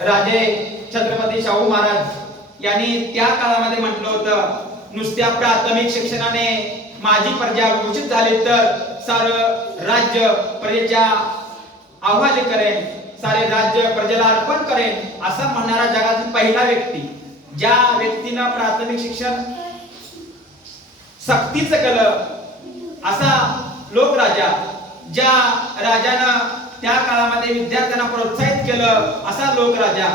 राजे छत्रपती शाहू महाराज यांनी त्या काळामध्ये म्हटलं होतं नुसत्या प्राथमिक शिक्षणाने माझी प्रजा विकसित झाली तर सार राज्य प्रजेच्या आव्हाने करेन सारे राज्य प्रजेला अर्पण करेन असं म्हणणारा जगातील पहिला व्यक्ती ज्या व्यक्तीनं प्राथमिक शिक्षण सक्तीचं केलं असा लोकराजा ज्या राजानं त्या काळामध्ये विद्यार्थ्यांना प्रोत्साहित केलं असा लोकराजा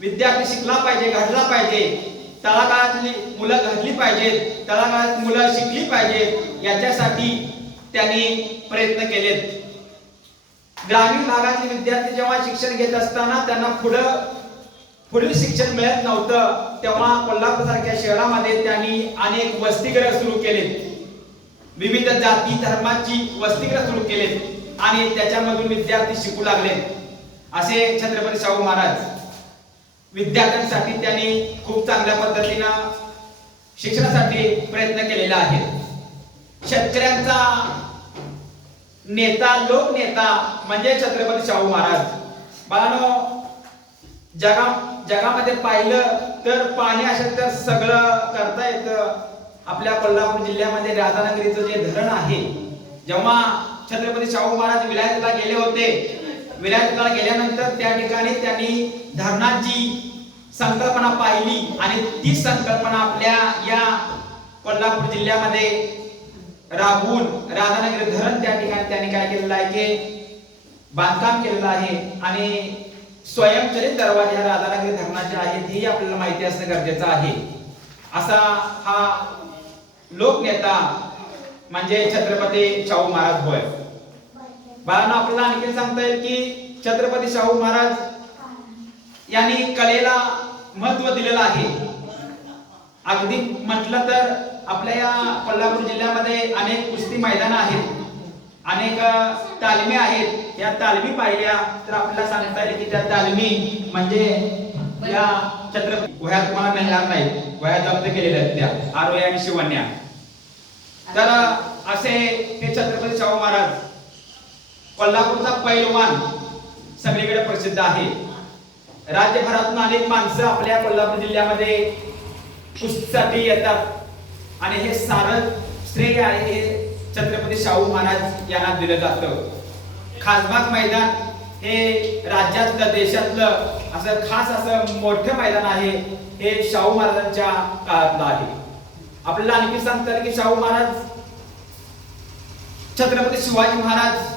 विद्यार्थी शिकला पाहिजे घडला पाहिजे. तळागाळातली मुलं घडली पाहिजेत तळागाळात मुलं शिकली पाहिजेत याच्यासाठी त्यांनी प्रयत्न केलेत. ग्रामीण भागातले विद्यार्थी जेव्हा शिक्षण घेत असताना त्यांना पुढं पुढील शिक्षण मिळत नव्हतं तेव्हा कोल्हापूर सारख्या शहरामध्ये त्यांनी अनेक वसतिगृह सुरू केलेत. विविध जाती धर्माची वसतिगृह सुरू केलेत आणि त्याच्यामधून विद्यार्थी शिकू लागले असे छत्रपती शाहू महाराज विद्यार्थ्यांसाठी त्यांनी खूप चांगल्या पद्धतीनं शिक्षणासाठी प्रयत्न केलेला आहे. शेतकऱ्यांचा नेता लोकनेता म्हणजे छत्रपती शाहू महाराज. बाळानो जगा जगामध्ये पाहिलं तर पाणी असेल तर सगळं करता येतं. आपल्या कोल्हापूर जिल्ह्यामध्ये राधानगरीचं जे धरण आहे जेव्हा छत्रपती शाहू महाराज विलायतला गेले होते विलायतला गेल्यानंतर त्या ठिकाणी त्यांनी धरणाची संकल्पना पाहिली आणि ती संकल्पना आपल्या या कोल्हापूर जिल्ह्यामध्ये राबवून राधानगरी धरण त्या ठिकाणी त्यांनी काय केलेलं आहे की बांधकाम केलेलं आहे आणि स्वयंचलित दरवाजे राधानगरी धरणाचे आहेत ही आपल्याला माहिती असणं गरजेचं आहे. असा हा लोकनेता म्हणजे छत्रपती शाहू महाराज होय बाळांना आपल्याला आणखी सांगता येईल की छत्रपती शाहू महाराज यांनी कलेला महत्त्व दिलेलं आहे. अगदी म्हटलं तर आपल्या या कोल्हापूर जिल्ह्यामध्ये अनेक कुस्ती मैदान आहेत. अनेक तालमी आहेत. या तालमी पाहिल्या तर आपल्याला सांगता येईल की त्या तालमी म्हणजे या छत्रपती वह्या तुम्हाला मिळणार नाही वह्या जप्त केलेल्या आहेत त्या. आरोया आणि शिवण्या. तर असे हे छत्रपती शाहू महाराज कोल्हापूरचा पैलवान सगळीकडे प्रसिद्ध आहे. राज्यभरातून अनेक माणसं आपल्या कोल्हापूर जिल्ह्यामध्ये कुस्तीसाठी येतात. आणि हे सारं श्रेय आहे हे छत्रपती शाहू महाराज यांना दिलं जातं. खासबाग मैदान हे राज्यातलं देशातलं असं खास असं मोठं मैदान आहे हे शाहू महाराजांच्या काळातलं आहे. आपल्याला आणखी सांगतात की शाहू महाराज छत्रपती शिवाजी महाराज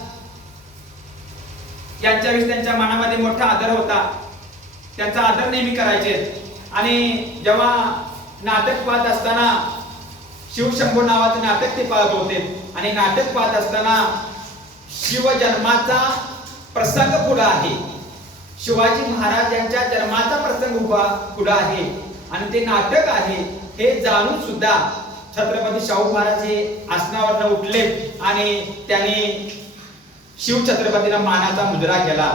यांच्याविषयी त्यांच्या मनामध्ये मोठा आदर होता. त्यांचा आदर नेहमी करायचे. आणि जेव्हा नाटक पाहत असताना शिवशंभू नावाचं नाटक ते पाहत होते. आणि नाटक पाहत असताना शिवजन्माचा प्रसंग पुढा आहे. शिवाजी महाराज यांच्या जन्माचा प्रसंग उभा पुढा आहे. आणि ते नाटक आहे हे जाणून सुद्धा छत्रपती शाहू महाराज हे आसनावरनं उठले. आणि त्यांनी शिव छत्रपतीला मानाचा मुजरा केला.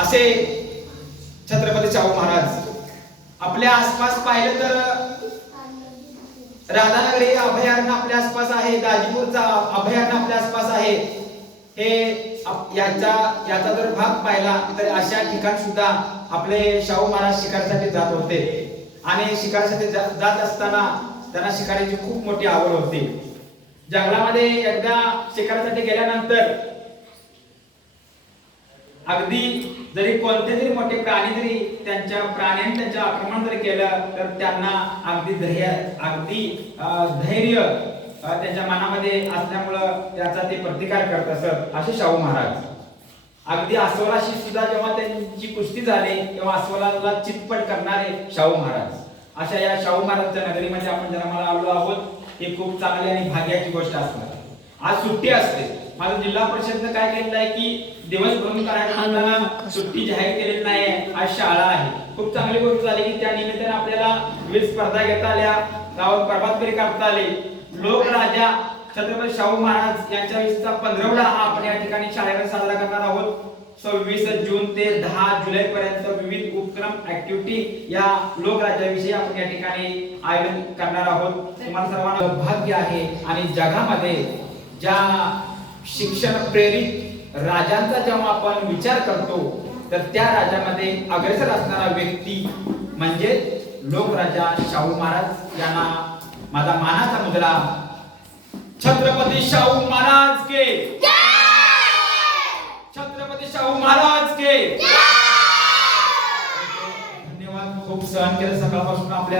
असे छत्रपती शाहू महाराज आपल्या आसपास पाहिलं तर राधानगरी हे अभयारण्य आपल्या आसपास आहे दाजीपूरचा अभयारण्य आपल्या आसपास आहे. हे याचा याचा जर भाग पाहिला तर अशा ठिकाणी सुद्धा आपले शाहू महाराज शिकारसाठी जात होते. आणि शिकारसाठी जात असताना त्यांना शिकारीची खूप मोठी आवड होती. जंगलामध्ये एकदा शिकारसाठी गेल्यानंतर अगदी जरी कोणते जरी मोठे प्राणी जरी त्यांच्या प्राण्यांनी त्यांच्या आक्रमण जरी केलं तर त्यांना अगदी धैर्य अगदी धैर्य त्यांच्या मनामध्ये असल्यामुळं त्याचा ते प्रतिकार करत असत असे शाहू महाराज. अगदी अस्वलाशी सुद्धा जेव्हा त्यांची कुस्ती झाली तेव्हा अस्वलाला चितपट करणारे शाहू महाराज. अशा या शाहू महाराजच्या नगरीमध्ये आपण जन्माला आलो आहोत हे खूप चांगली आणि भाग्याची गोष्ट असणार. आज सुट्टी असते. माझं जिल्हा परिषदनं काय केलेलं आहे की दिवस करायला सुट्टी जाहीर केलेली नाही आज शाळा आहे. खूप चांगली गोष्ट झाली की त्या निमित्ताने आपल्याला विविध स्पर्धा घेता आल्या. गावात प्रभात फेरी काढता आली. लोकराजा छत्रपती शाहू महाराज यांच्या वीसचा पंधरवडा हा आपण या ठिकाणी शाळेमध्ये साजरा करणार आहोत. सव्वीस जून ते दहा जुलै पर्यंत विविध उपक्रम ऍक्टिव्हिटी या लोकराज्याविषयी आपण या ठिकाणी आयोजन करणार आहोत. तुम्हाला सर्वांना भाग्य आहे आणि जगामध्ये ज्या शिक्षण प्रेरित राजांचा जेव्हा आपण विचार करतो तर त्या राज्यामध्ये अग्रेसर असणारा व्यक्ती म्हणजे लोकराजा शाहू महाराज. यांना माझा मानाचा मुद्रा छत्रपती शाहू महाराज के. छत्रपती शाहू महाराज के. धन्यवाद खूप सहन केलं सकाळपासून आपल्या